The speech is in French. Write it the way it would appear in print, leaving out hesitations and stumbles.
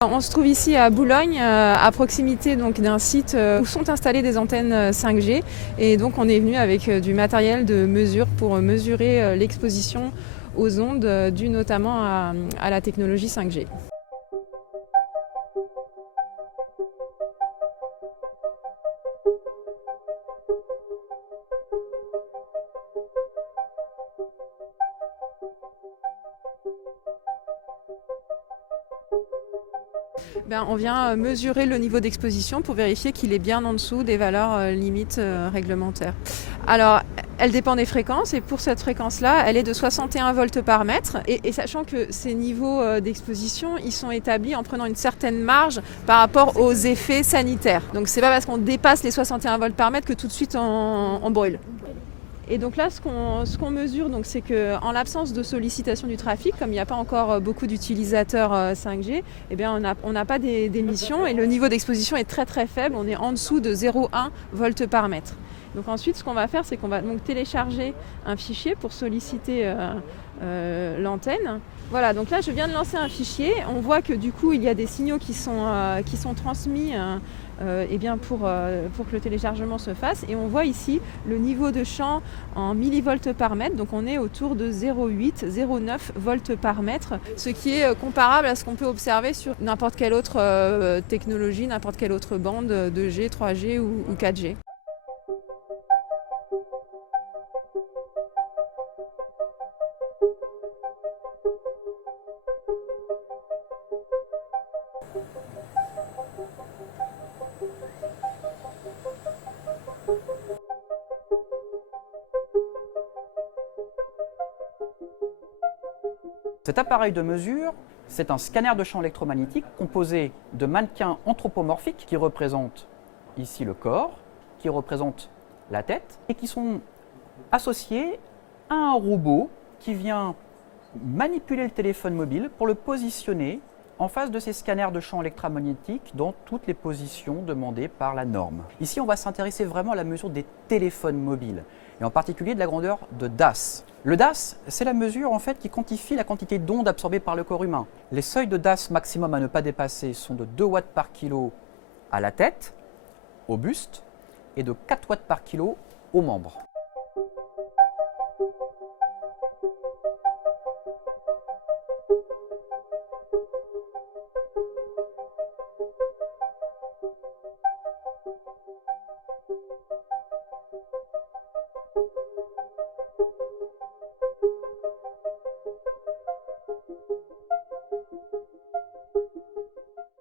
On se trouve ici à Boulogne, à proximité d'un site où sont installées des antennes 5G, et donc on est venu avec du matériel de mesure pour mesurer l'exposition aux ondes dues notamment à la technologie 5G. On vient mesurer le niveau d'exposition pour vérifier qu'il est bien en dessous des valeurs limites réglementaires. Alors, elle dépend des fréquences, et pour cette fréquence-là, elle est de 61 volts par mètre. Et sachant que ces niveaux d'exposition, ils sont établis en prenant une certaine marge par rapport aux effets sanitaires. Donc c'est pas parce qu'on dépasse les 61 volts par mètre que tout de suite on brûle. Et donc là, ce qu'on mesure, c'est qu'en l'absence de sollicitation du trafic, comme il n'y a pas encore beaucoup d'utilisateurs 5G, on n'a pas d'émissions, et le niveau d'exposition est très très faible. On est en dessous de 0,1 volts par mètre. Donc ensuite, ce qu'on va faire, c'est qu'on va télécharger un fichier pour solliciter l'antenne. Voilà, donc là, je viens de lancer un fichier. On voit que du coup, il y a des signaux qui sont transmis pour que le téléchargement se fasse. Et on voit ici le niveau de champ en millivolts par mètre. Donc on est autour de 0,8-0,9 volts par mètre, ce qui est comparable à ce qu'on peut observer sur n'importe quelle autre technologie, n'importe quelle autre bande 2G, 3G ou 4G. Cet appareil de mesure, c'est un scanner de champ électromagnétique composé de mannequins anthropomorphiques qui représentent ici le corps, qui représentent la tête, et qui sont associés à un robot qui vient manipuler le téléphone mobile pour le positionner en face de ces scanners de champ électromagnétique dans toutes les positions demandées par la norme. Ici, on va s'intéresser vraiment à la mesure des téléphones mobiles, et en particulier de la grandeur de DAS. Le DAS, c'est la mesure qui quantifie la quantité d'ondes absorbées par le corps humain. Les seuils de DAS maximum à ne pas dépasser sont de 2 watts par kilo à la tête, au buste, et de 4 watts par kilo aux membres.